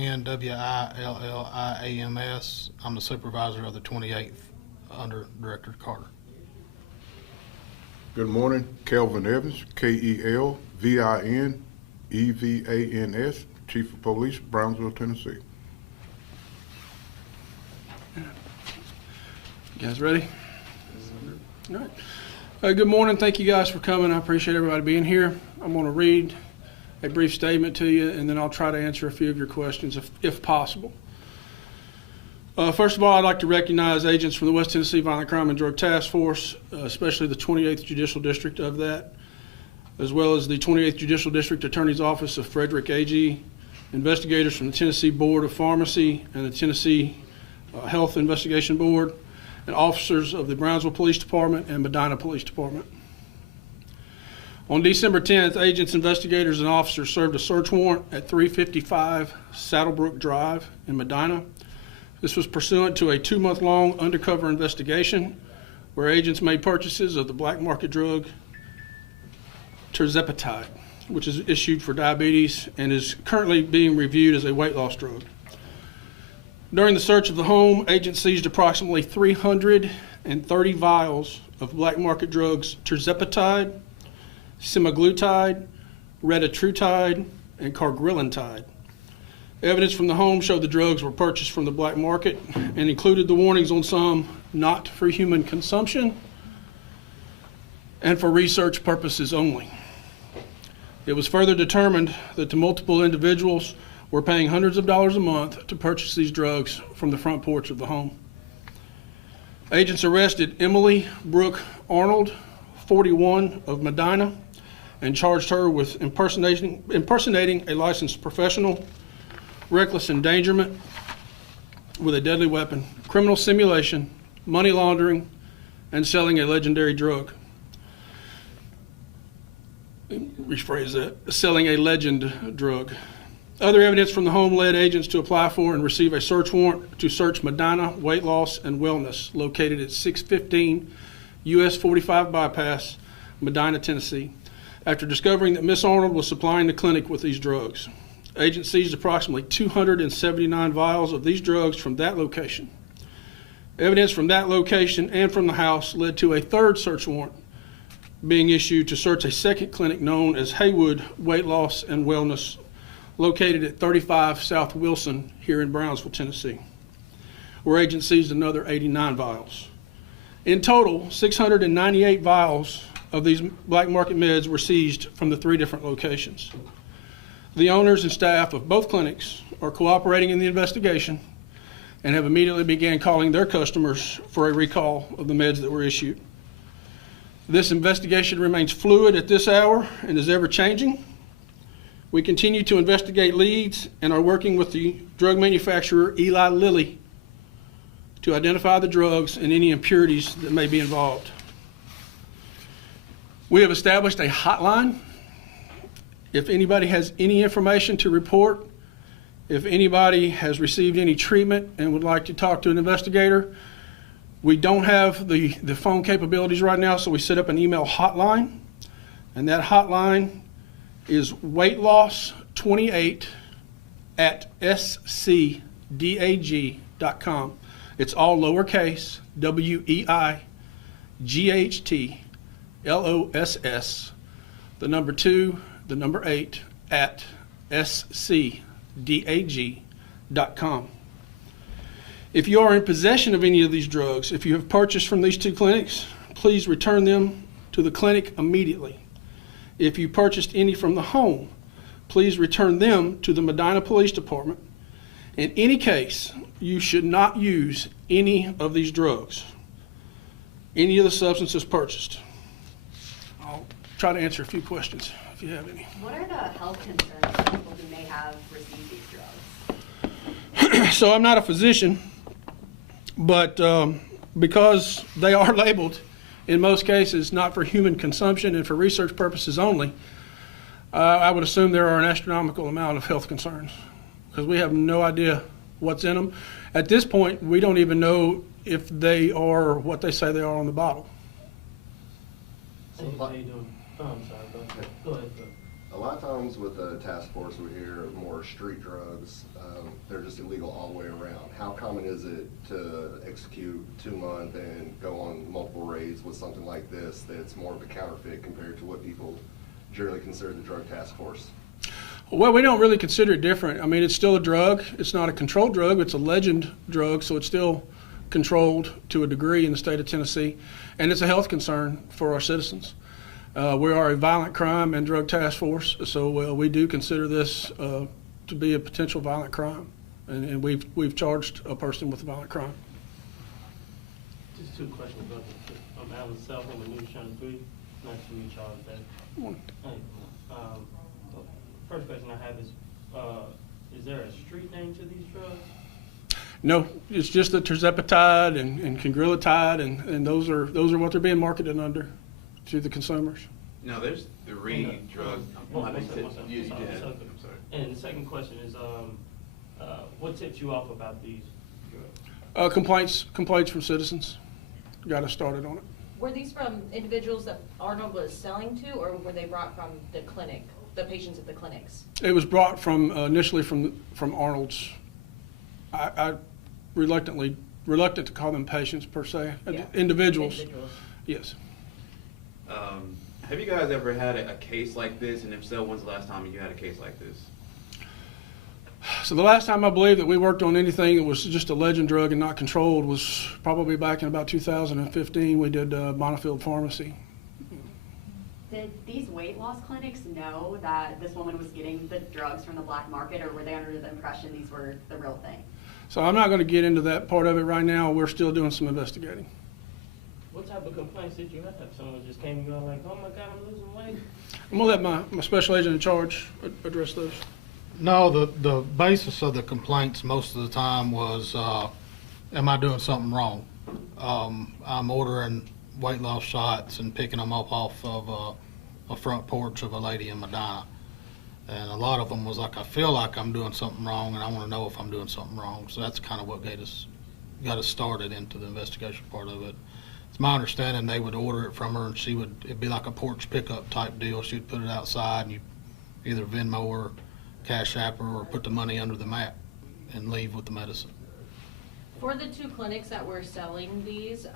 Wynn, Williams. I'm the supervisor of the 28th under Director Carter. Good morning, Kelvin Evans, KELVIN EVANS, Chief of Police, Brownsville, Tennessee. You guys ready? All right. Good morning. Thank you guys for coming. I appreciate everybody being here. I'm going to read a brief statement to you, and then I'll try to answer a few of your questions if possible. First of all, I'd like to recognize agents from the West Tennessee Violent Crime and Drug Task Force, especially the 28th Judicial District of that, as well as the 28th Judicial District Attorney's Office of Frederick Agee, investigators from the Tennessee Board of Pharmacy and the Tennessee Health Investigation Board, and officers of the Brownsville Police Department and Medina Police Department. On December 10th, agents, investigators, and officers served a search warrant at 355 Saddlebrook Drive in Medina. This was pursuant to a 2-month-long undercover investigation where agents made purchases of the black market drug tirzepatide, which is issued for diabetes and is currently being reviewed as a weight loss drug. During the search of the home, agents seized approximately 330 vials of black market drugs tirzepatide, semaglutide, retatrutide, and cargrilantide. Evidence from the home showed the drugs were purchased from the black market and included the warnings on some not for human consumption and for research purposes only. It was further determined that the multiple individuals were paying hundreds of dollars a month to purchase these drugs from the front porch of the home. Agents arrested Emily Brooke Arnold, 41, of Medina, and charged her with impersonating a licensed professional, reckless endangerment with a deadly weapon, criminal simulation, money laundering, and selling a legendary drug. Rephrase that, selling a legend drug. Other evidence from the home led agents to apply for and receive a search warrant to search Medina Weight Loss and Wellness, located at 615 US 45 Bypass, Medina, Tennessee, after discovering that Miss Arnold was supplying the clinic with these drugs. Agents seized approximately 279 vials of these drugs from that location. Evidence from that location and from the house led to a third search warrant being issued to search a second clinic known as Haywood Weight Loss and Wellness, located at 35 South Wilson here in Brownsville, Tennessee, where agents seized another 89 vials. In total, 698 vials of these black market meds were seized from the 3 different locations. The owners and staff of both clinics are cooperating in the investigation and have immediately began calling their customers for a recall of the meds that were issued. This investigation remains fluid at this hour and is ever changing. We continue to investigate leads and are working with the drug manufacturer Eli Lilly to identify the drugs and any impurities that may be involved. We have established a hotline. If anybody has any information to report, if anybody has received any treatment and would like to talk to an investigator, we don't have the phone capabilities right now, so we set up an email hotline, and that hotline is weightloss28@scdag.com. It's all lowercase, WEIGHTLOSS, the number 2, the number 8, at scdag.com. If you are in possession of any of these drugs, if you have purchased from these 2 clinics, please return them to the clinic immediately. If you purchased any from the home, please return them to the Medina Police Department. In any case, you should not use any of these drugs, any of the substances purchased. I'll try to answer a few questions if you have any. What are the health concerns of people who may have received these drugs? So I'm not a physician, but because they are labeled, in most cases, not for human consumption and for research purposes only, I would assume there are an astronomical amount of health concerns because we have no idea what's in them. At this point, we don't even know if they are what they say they are on the bottle. How you doing? Oh, I'm sorry. Go ahead. A lot of times with the task force, we hear more street drugs. they're just illegal all the way around. How common is it to execute 2-month and go on multiple raids with something like this that's more of a counterfeit compared to what people generally consider the drug task force? Well, we don't really consider it different. I mean, it's still a drug. It's not a controlled drug. It's a legend drug, so it's still controlled to a degree in the state of Tennessee, and it's a health concern for our citizens. We are a violent crime and drug task force, so we do consider this to be a potential violent crime, and we've charged a person with a violent crime. Just two questions, brother. I'm Alan Self, I'm a News Channel 3. Nice to meet y'all today. Hey, first question I have is there a street name to these drugs? No, it's just the tirzepatide and congrilotide, and those are what they're being marketed under to the consumers. No, there's 3 drugs. One You second. did. I'm sorry. I'm sorry. And the second question is, what tipped you off about these drugs? Complaints from citizens got us started on it. Were these from individuals that Arnold was selling to, or were they brought from the clinic, the patients at the clinics? It was brought from initially from Arnold's. I reluctant to call them patients per se. Yeah. Individuals. Yes. Have you guys ever had a case like this? And if so, when's the last time you had a case like this? So the last time I believe that we worked on anything that was just a legend drug and not controlled was probably back in about 2015. We did Monofield Pharmacy. Did these weight loss clinics know that this woman was getting the drugs from the black market, or were they under the impression these were the real thing? So I'm not going to get into that part of it right now. We're still doing some investigating. What type of complaints did you have? Someone just came and go like, oh my God, I'm losing weight? I'm going to let my special agent in charge address those. No, the basis of the complaints most of the time was, am I doing something wrong? I'm ordering weight loss shots and picking them up off of a front porch of a lady in Medina. And a lot of them was like, I feel like I'm doing something wrong and I want to know if I'm doing something wrong. So that's kind of what got us started into the investigation part of it. It's my understanding they would order it from her and it'd be like a porch pickup type deal. She'd put it outside and you either Venmo or Cash App her or put the money under the mat and leave with the medicine. For the 2 clinics that were selling these,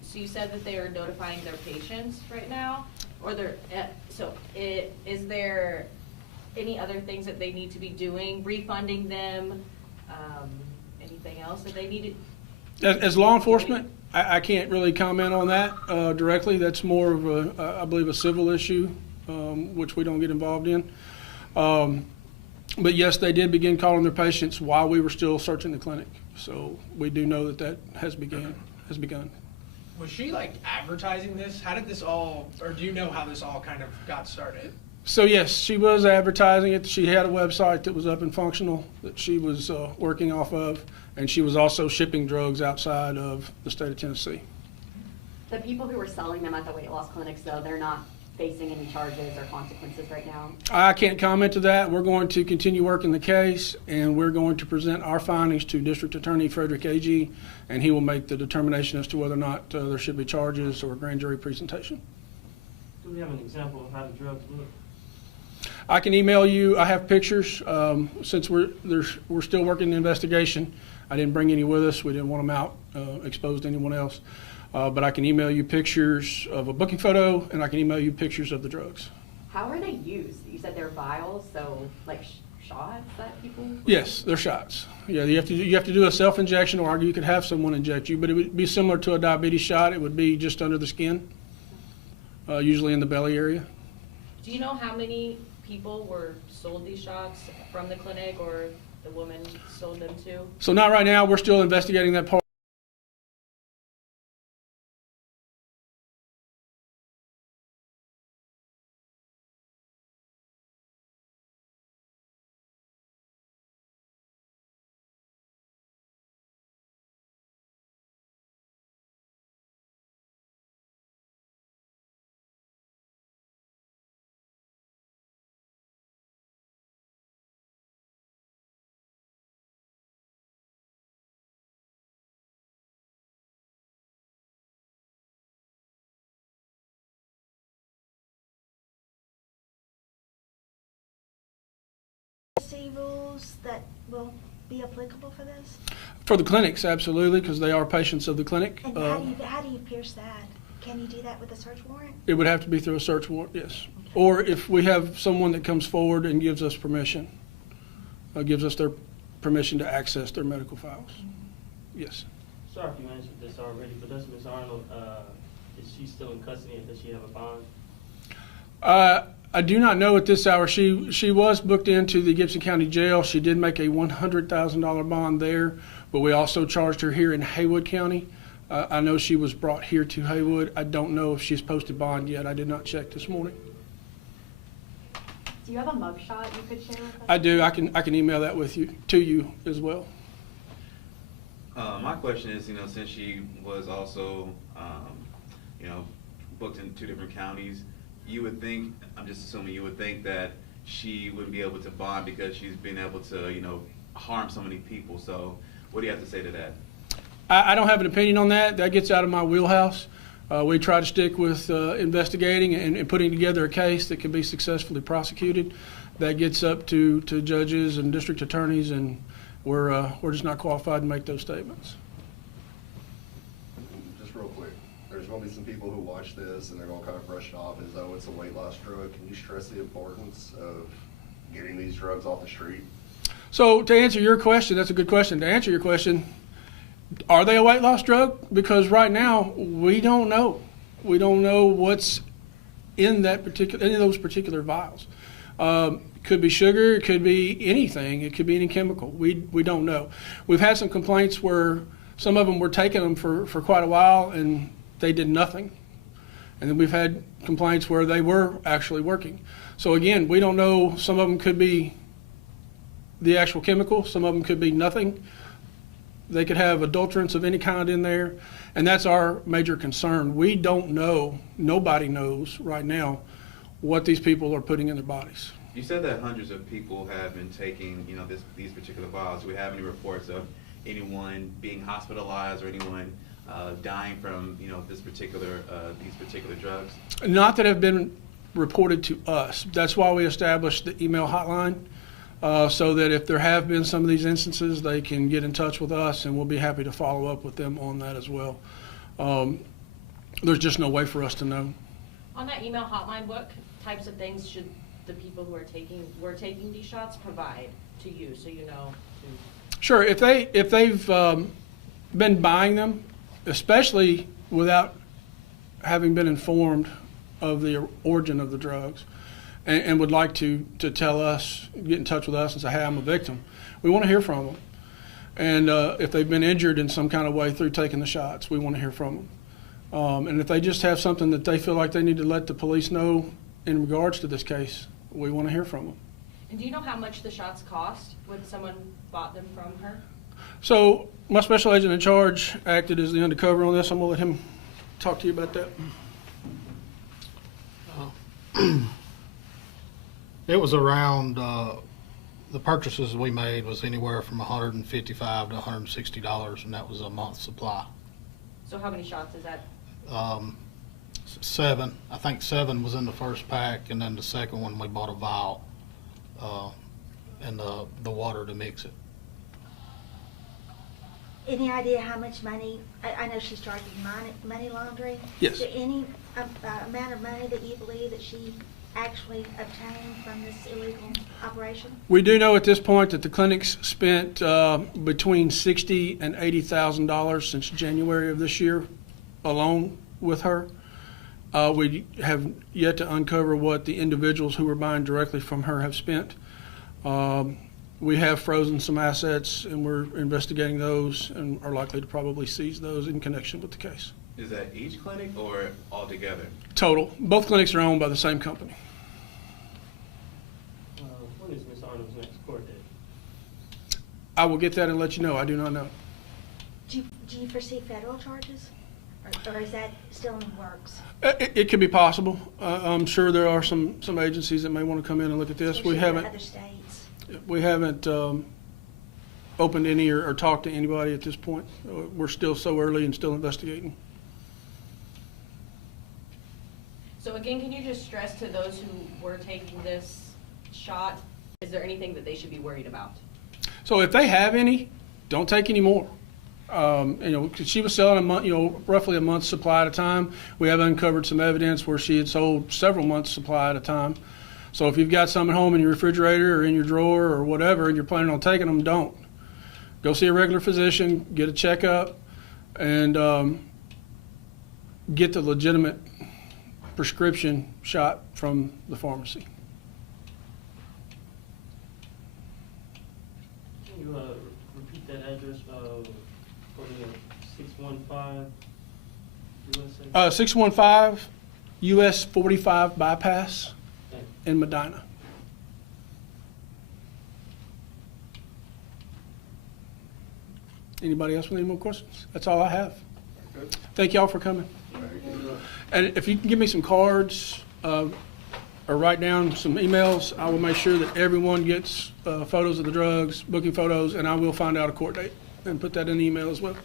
so you said that they are notifying their patients right now, or is there any other things that they need to be doing, refunding them, anything else that they needed? As law enforcement, I can't really comment on that directly. That's more of I believe, a civil issue, which we don't get involved in. But yes, they did begin calling their patients while we were still searching the clinic. So we do know that has begun. Was she like advertising this? How did this all, or do you know how this all kind of got started? So yes, she was advertising it. She had a website that was up and functional that she was working off of, and she was also shipping drugs outside of the state of Tennessee. The people who were selling them at the weight loss clinics, though, they're not facing any charges or consequences right now? I can't comment to that. We're going to continue working the case, and we're going to present our findings to District Attorney Frederick Agee, and he will make the determination as to whether or not there should be charges or a grand jury presentation. Do we have an example of how the drugs look? I can email you. I have pictures. Since we're still working the investigation, I didn't bring any with us. We didn't want them out exposed to anyone else. But I can email you pictures of a booking photo, and I can email you pictures of the drugs. How are they used? You said they're vials, so like shots that people? Yes, they're shots. Yeah, you have to do a self-injection, or you could have someone inject you. But it would be similar to a diabetes shot. It would be just under the skin, usually in the belly area. Do you know how many people were sold these shots from the clinic, or the woman sold them to? So not right now. We're still investigating that part. Safety rules that will be applicable for this? For the clinics, absolutely, because they are patients of the clinic. And how do you pierce that? Can you do that with a search warrant? It would have to be through a search warrant, yes. Or if we have someone that comes forward and gives us permission, gives us their permission to access their medical files. Yes. Sorry if you answered this already, but does Ms. Arnold, is she still in custody and does she have a bond? I do not know at this hour. She was booked into the Gibson County Jail. She did make a $100,000 bond there, but we also charged her here in Haywood County. I know she was brought here to Haywood. I don't know if she's posted bond yet. I did not check this morning. Do you have a mugshot you could share with us? I do. I can email that to you as well. My question is, since she was also, booked in 2 different counties, you would think, I'm just assuming you would think that she wouldn't be able to bond because she's been able to, harm so many people. So what do you have to say to that? I don't have an opinion on that. That gets out of my wheelhouse. We try to stick with investigating and putting together a case that can be successfully prosecuted. That gets up to judges and district attorneys, and we're just not qualified to make those statements. Just real quick, there's going to be some people who watch this and they're going to kind of brush it off as though it's a weight loss drug. Can you stress the importance of getting these drugs off the street? So to answer your question, that's a good question. To answer your question, are they a weight loss drug? Because right now we don't know. We don't know what's in any of those particular vials. Could be sugar. It could be anything. It could be any chemical. We don't know. We've had some complaints where some of them were taking them for quite a while and they did nothing. And then we've had complaints where they were actually working. So again, we don't know. Some of them could be the actual chemical. Some of them could be nothing. They could have adulterants of any kind in there, and that's our major concern. We don't know, nobody knows right now what these people are putting in their bodies. You said that hundreds of people have been taking, these particular vials. Do we have any reports of anyone being hospitalized or anyone dying from, these particular drugs? Not that have been reported to us. That's why we established the email hotline. So that if there have been some of these instances, they can get in touch with us, and we'll be happy to follow up with them on that as well. There's just no way for us to know. On that email hotline, what types of things should the people who are taking these shots provide to you, so you know? Sure. If they've been buying them, especially without having been informed of the origin of the drugs, and would like to tell us, get in touch with us and say, hey, I'm a victim, we want to hear from them. And if they've been injured in some kind of way through taking the shots, we want to hear from them. And if they just have something that they feel like they need to let the police know in regards to this case, we want to hear from them. And do you know how much the shots cost when someone bought them from her? So my special agent in charge acted as the undercover on this. I'm going to let him talk to you about that. It was around, the purchases we made was anywhere from $155 to $160, and that was a month's supply. So how many shots is that? 7. I think 7 was in the first pack, and then the second one we bought a vial and the water to mix it. Any idea how much money, I know she's charging money laundering. Yes. Is there any amount of money that you believe that she actually obtained from this illegal operation? We do know at this point that the clinic's spent between $60,000 and $80,000 since January of this year alone with her. We have yet to uncover what the individuals who were buying directly from her have spent. We have frozen some assets, and we're investigating those and are likely to probably seize those in connection with the case. Is that each clinic or all together? Total. Both clinics are owned by the same company. When is Ms. Arnold's next court date? I will get that and let you know. I do not know. Do you foresee federal charges? Or is that still in the works? It could be possible. I'm sure there are some agencies that may want to come in and look at this. Especially in other states. We haven't opened any or talked to anybody at this point. We're still so early and still investigating. So again, can you just stress to those who were taking this shot, is there anything that they should be worried about? So if they have any, don't take any more. 'Cause she was selling a month, roughly a month's supply at a time. We have uncovered some evidence where she had sold several months' supply at a time. So if you've got some at home in your refrigerator or in your drawer or whatever, and you're planning on taking them, don't. Go see a regular physician, get a checkup, and get the legitimate prescription shot from the pharmacy. Can you, repeat that address, for the 615 USA? 615 US 45 bypass Thank in Medina. Anybody else with any more questions? That's all I have. Thank y'all for coming. And if you can give me some cards, or write down some emails, I will make sure that everyone gets photos of the drugs, booking photos, and I will find out a court date and put that in the email as well.